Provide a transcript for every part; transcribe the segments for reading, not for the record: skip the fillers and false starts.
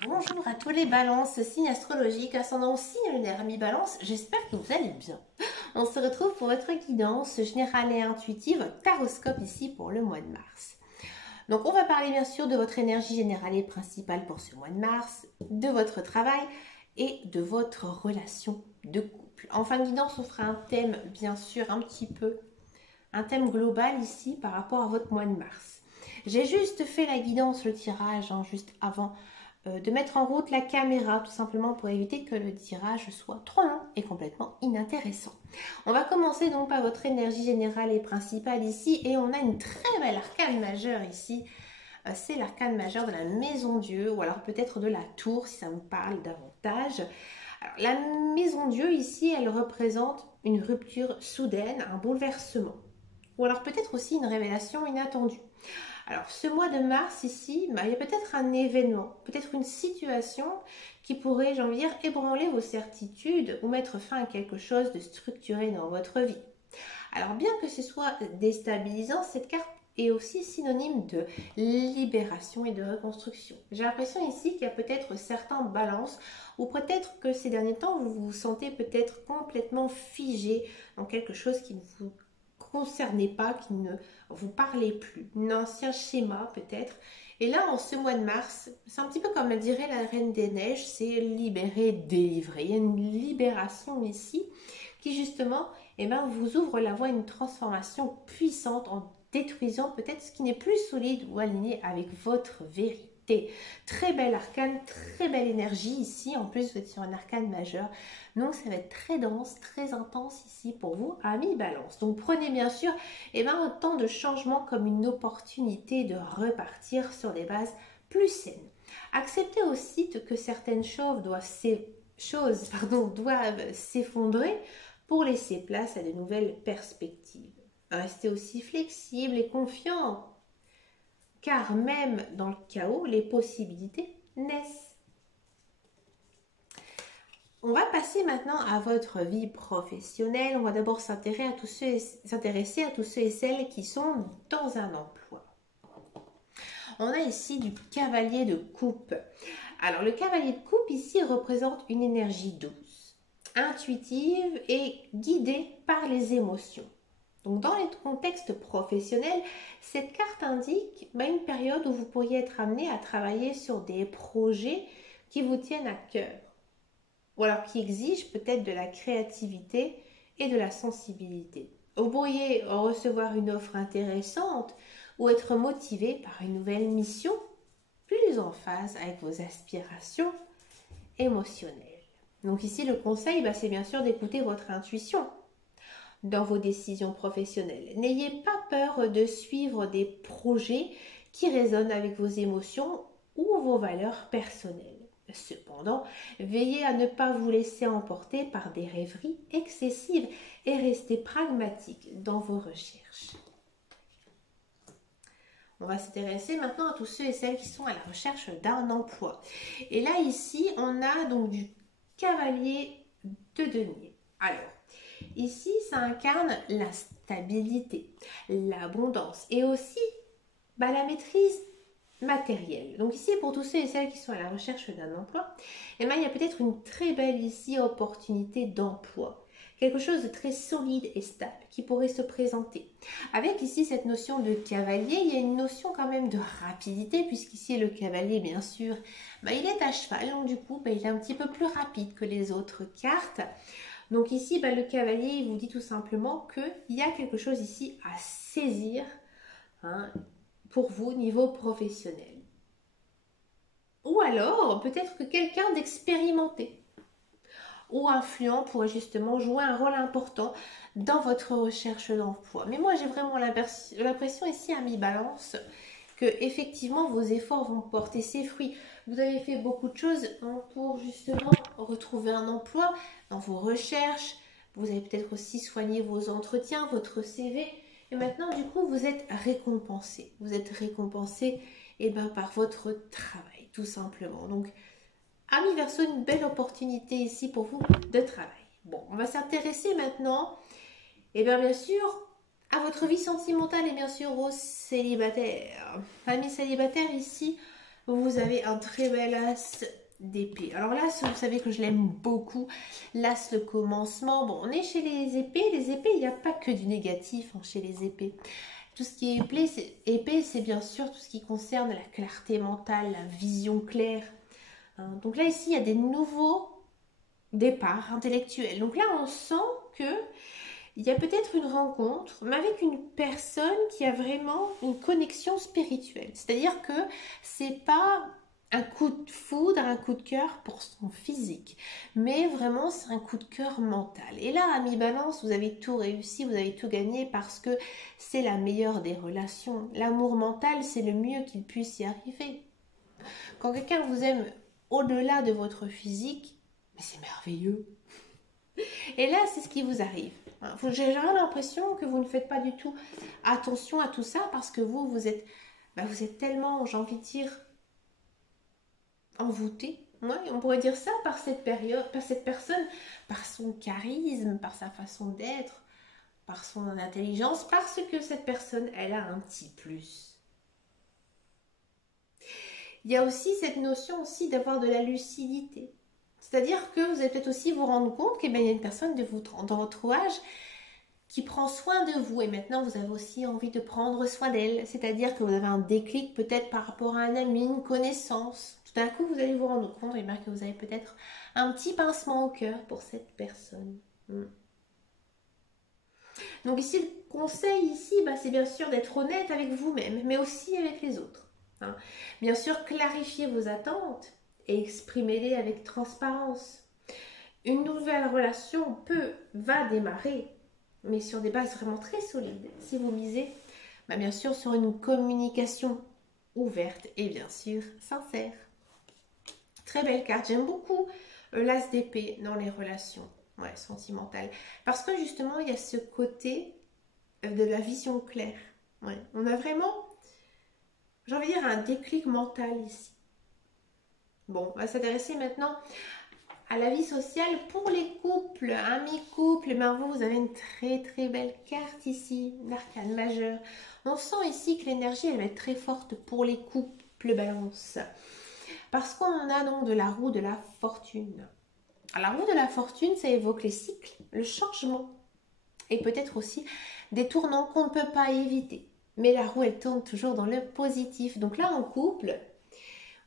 Bonjour à tous les balances, signes astrologiques, ascendant signe lunaire, mi-balance, j'espère que vous allez bien. On se retrouve pour votre guidance générale et intuitive, taroscope ici pour le mois de mars. Donc on va parler bien sûr de votre énergie générale et principale pour ce mois de mars, de votre travail et de votre relation de couple. En fin de guidance, on fera un thème bien sûr un thème global ici par rapport à votre mois de mars. J'ai juste fait la guidance, le tirage, juste avant de mettre en route la caméra, tout simplement pour éviter que le tirage soit trop long et complètement inintéressant. On va commencer donc par votre énergie générale et principale ici, et on a une très belle arcane majeure ici. C'est l'arcane majeure de la maison Dieu, ou alors peut-être de la tour, si ça vous parle davantage. Alors, la maison Dieu ici, elle représente une rupture soudaine, un bouleversement, ou alors peut-être aussi une révélation inattendue. Alors, ce mois de mars ici, il y a peut-être un événement, peut-être une situation qui pourrait, j'ai envie de dire, ébranler vos certitudes ou mettre fin à quelque chose de structuré dans votre vie. Alors, bien que ce soit déstabilisant, cette carte est aussi synonyme de libération et de reconstruction. J'ai l'impression ici qu'il y a peut-être certains balances ou peut-être que ces derniers temps, vous vous sentez peut-être complètement figé dans quelque chose qui ne vous concernez pas, qui ne vous parlez plus, un ancien schéma peut-être. Et là, en ce mois de mars, c'est un petit peu comme le dirait la Reine des Neiges, c'est libérer, délivrer. Il y a une libération ici qui justement vous ouvre la voie à une transformation puissante en détruisant peut-être ce qui n'est plus solide ou aligné avec votre vérité. Très belle arcane, très belle énergie ici. En plus, vous êtes sur un arcane majeur. Donc, ça va être très dense, très intense ici pour vous, amis balance. Donc, prenez bien sûr autant de changements comme une opportunité de repartir sur des bases plus saines. Acceptez aussi que certaines choses doivent s'effondrer pour laisser place à de nouvelles perspectives. Restez aussi flexible et confiant, car même dans le chaos, les possibilités naissent. On va passer maintenant à votre vie professionnelle. On va d'abord s'intéresser à tous ceux et celles qui sont dans un emploi. On a ici du cavalier de coupe. Alors, le cavalier de coupe ici représente une énergie douce, intuitive et guidée par les émotions. Donc, dans les contextes professionnels, cette carte indique une période où vous pourriez être amené à travailler sur des projets qui vous tiennent à cœur, ou alors qui exigent peut-être de la créativité et de la sensibilité. Vous pourriez recevoir une offre intéressante ou être motivé par une nouvelle mission plus en phase avec vos aspirations émotionnelles. Donc ici, le conseil, c'est bien sûr d'écouter votre intuition dans vos décisions professionnelles. N'ayez pas peur de suivre des projets qui résonnent avec vos émotions ou vos valeurs personnelles. Cependant, veillez à ne pas vous laisser emporter par des rêveries excessives et restez pragmatique dans vos recherches. On va s'intéresser maintenant à tous ceux et celles qui sont à la recherche d'un emploi. Et là, ici, on a donc du cavalier de denier. Alors, ici, ça incarne la stabilité, l'abondance et aussi la maîtrise matérielle. Donc ici, pour tous ceux et celles qui sont à la recherche d'un emploi, il y a peut-être une très belle ici opportunité d'emploi. Quelque chose de très solide et stable qui pourrait se présenter. Avec ici cette notion de cavalier, il y a une notion quand même de rapidité, puisqu'ici le cavalier, bien sûr, il est à cheval, donc du coup, il est un petit peu plus rapide que les autres cartes. Donc ici, le cavalier, il vous dit tout simplement qu'il y a quelque chose ici à saisir pour vous, niveau professionnel. Ou alors, peut-être que quelqu'un d'expérimenté ou influent pourrait justement jouer un rôle important dans votre recherche d'emploi. Mais moi, j'ai vraiment l'impression ici, à mi-balance, que effectivement vos efforts vont porter ses fruits. Vous avez fait beaucoup de choses pour justement retrouver un emploi dans vos recherches. Vous avez peut-être aussi soigné vos entretiens, votre CV. Et maintenant, du coup, vous êtes récompensé. Vous êtes récompensé par votre travail, tout simplement. Donc, Amis Verseau, une belle opportunité ici pour vous de travail. Bon, on va s'intéresser maintenant, bien sûr, à votre vie sentimentale et bien sûr aux célibataires. Amis célibataires ici, vous avez un très bel as d'épée. Alors là, vous savez que je l'aime beaucoup. L'as, le commencement. Bon, on est chez les épées. Les épées, il n'y a pas que du négatif chez les épées. Tout ce qui est épée, c'est bien sûr tout ce qui concerne la clarté mentale, la vision claire. Donc là, ici, il y a des nouveaux départs intellectuels. Donc là, on sent que il y a peut-être une rencontre, mais avec une personne qui a vraiment une connexion spirituelle. C'est-à-dire que c'est pas un coup de foudre, un coup de cœur pour son physique, mais vraiment c'est un coup de cœur mental. Et là, ami Balance, vous avez tout réussi, vous avez tout gagné parce que c'est la meilleure des relations. L'amour mental, c'est le mieux qu'il puisse y arriver. Quand quelqu'un vous aime au-delà de votre physique, mais c'est merveilleux. Et là, c'est ce qui vous arrive. J'ai l'impression que vous ne faites pas du tout attention à tout ça parce que vous êtes, vous êtes tellement, j'ai envie de dire, envoûté. Ouais, on pourrait dire ça par cette période, par cette personne, par son charisme, par sa façon d'être, par son intelligence, parce que cette personne, elle a un petit plus. Il y a aussi cette notion aussi d'avoir de la lucidité. C'est-à-dire que vous allez peut-être aussi vous rendre compte qu'il y a une personne dans votre entourage qui prend soin de vous et maintenant vous avez aussi envie de prendre soin d'elle. C'est-à-dire que vous avez un déclic peut-être par rapport à un ami, une connaissance. Tout d'un coup, vous allez vous rendre compte que vous avez peut-être un petit pincement au cœur pour cette personne. Donc ici, le conseil ici, c'est bien sûr d'être honnête avec vous-même, mais aussi avec les autres. Bien sûr, clarifiez vos attentes et exprimez-les avec transparence. Une nouvelle relation va démarrer, mais sur des bases vraiment très solides. Si vous misez, bien sûr, sur une communication ouverte et bien sûr sincère. Très belle carte. J'aime beaucoup l'as d'épée dans les relations sentimentales. Parce que justement, il y a ce côté de la vision claire. On a vraiment, j'ai envie de dire, un déclic mental ici. Bon, on va s'intéresser maintenant à la vie sociale pour les couples, amis-couples. Vous avez une très très belle carte ici, l'arcane majeur. On sent ici que l'énergie, elle va être très forte pour les couples balance. Parce qu'on a donc de la roue de la fortune. Alors, la roue de la fortune, ça évoque les cycles, le changement. Et peut-être aussi des tournants qu'on ne peut pas éviter. Mais la roue, elle tourne toujours dans le positif. Donc là, en couple,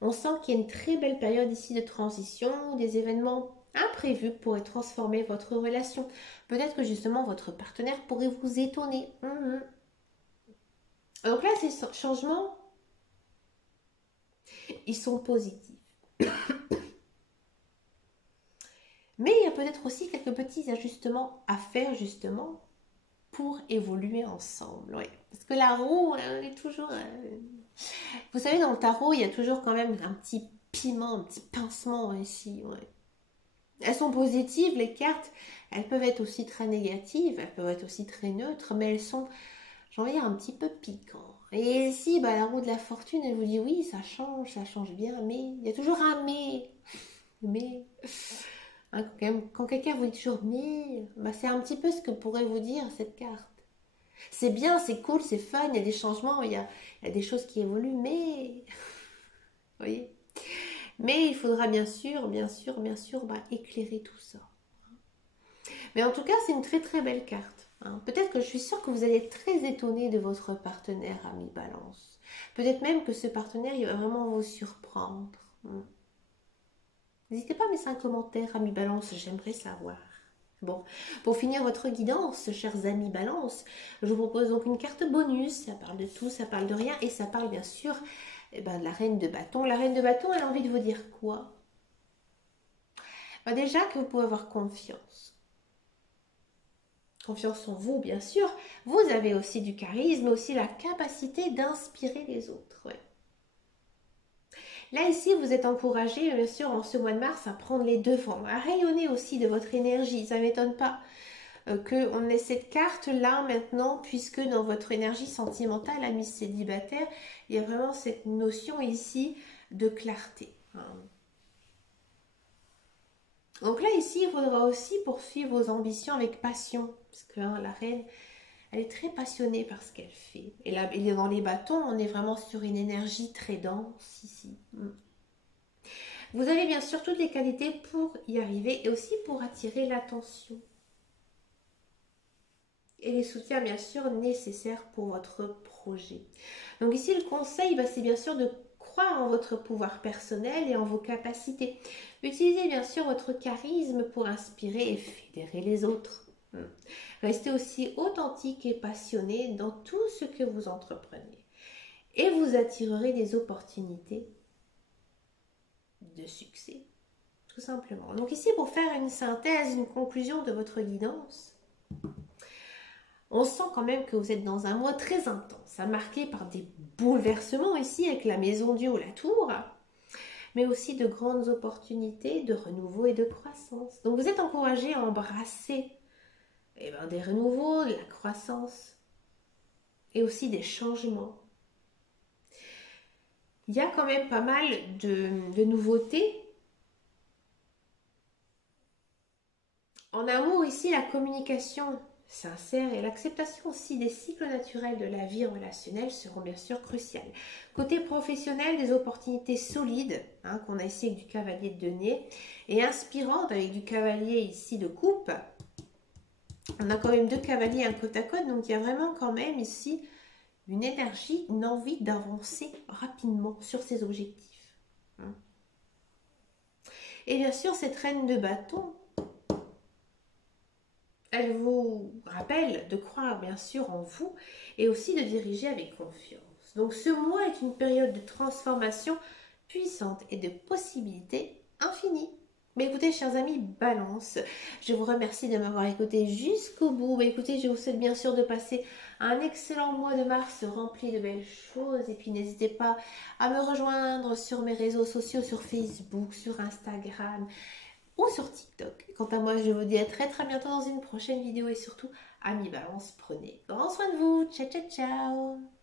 on sent qu'il y a une très belle période ici de transition, des événements imprévus pourraient transformer votre relation. Peut-être que justement votre partenaire pourrait vous étonner. Donc là, ces changements, ils sont positifs. Mais il y a peut-être aussi quelques petits ajustements à faire justement pour évoluer ensemble. Parce que la roue, elle est toujours... Vous savez, dans le tarot, il y a toujours quand même un petit piment, un petit pincement ici. Elles sont positives, les cartes. Elles peuvent être aussi très négatives, elles peuvent être aussi très neutres, mais elles sont, j'ai envie de dire, un petit peu piquantes. Et ici, la roue de la fortune, elle vous dit oui, ça change bien, mais il y a toujours un mais. Mais... Quand quelqu'un vous dit toujours mais, c'est un petit peu ce que pourrait vous dire cette carte. C'est bien, c'est cool, c'est fun, il y a des changements, il y a des choses qui évoluent, mais... Vous voyez. Mais il faudra bien sûr, éclairer tout ça. Mais en tout cas, c'est une très très belle carte. Peut-être que je suis sûre que vous allez être très étonné de votre partenaire, ami Balance. Peut-être même que ce partenaire, il va vraiment vous surprendre. N'hésitez pas à mettre un commentaire, ami Balance, j'aimerais savoir. Bon, pour finir votre guidance, chers amis Balance, je vous propose donc une carte bonus. Ça parle de tout, ça parle de rien et ça parle bien sûr de la reine de bâton. La reine de bâton, elle a envie de vous dire quoi? Déjà que vous pouvez avoir confiance. Confiance en vous, bien sûr. Vous avez aussi du charisme, mais aussi la capacité d'inspirer les autres. Là, ici, vous êtes encouragé, bien sûr, en ce mois de mars, à prendre les devants, à rayonner aussi de votre énergie. Ça ne m'étonne pas qu'on ait cette carte-là maintenant, puisque dans votre énergie sentimentale, ami célibataire, il y a vraiment cette notion ici de clarté. Donc là, ici, il faudra aussi poursuivre vos ambitions avec passion, parce que la reine, Elle est très passionnée par ce qu'elle fait. Et là, dans les bâtons, on est vraiment sur une énergie très dense ici. Vous avez bien sûr toutes les qualités pour y arriver et aussi pour attirer l'attention. Et les soutiens bien sûr nécessaires pour votre projet. Donc ici le conseil, c'est bien sûr de croire en votre pouvoir personnel et en vos capacités. Utilisez bien sûr votre charisme pour inspirer et fédérer les autres. Restez aussi authentique et passionné dans tout ce que vous entreprenez. Et vous attirerez des opportunités de succès, tout simplement. Donc ici, pour faire une synthèse, une conclusion de votre guidance, on sent quand même que vous êtes dans un mois très intense, marqué par des bouleversements ici avec la maison Dieu ou la tour, mais aussi de grandes opportunités de renouveau et de croissance. Donc vous êtes encouragé à embrasser des renouveaux, de la croissance et aussi des changements. Il y a quand même pas mal de nouveautés. En amour ici, la communication sincère et l'acceptation aussi des cycles naturels de la vie relationnelle seront bien sûr cruciales. Côté professionnel, des opportunités solides, qu'on a ici avec du cavalier de denier, et inspirantes avec du cavalier ici de coupe. On a quand même 2 cavaliers, un côte à côte, donc il y a vraiment quand même ici une énergie, une envie d'avancer rapidement sur ses objectifs. Et bien sûr, cette reine de bâton, elle vous rappelle de croire bien sûr en vous et aussi de diriger avec confiance. Donc ce mois est une période de transformation puissante et de possibilités infinies. Mais écoutez, chers amis, Balance, je vous remercie de m'avoir écouté jusqu'au bout. Écoutez, je vous souhaite bien sûr de passer un excellent mois de mars rempli de belles choses. Et puis n'hésitez pas à me rejoindre sur mes réseaux sociaux, sur Facebook, sur Instagram ou sur TikTok. Quant à moi, je vous dis à très très bientôt dans une prochaine vidéo et surtout, amis Balance, prenez grand soin de vous. Ciao, ciao, ciao.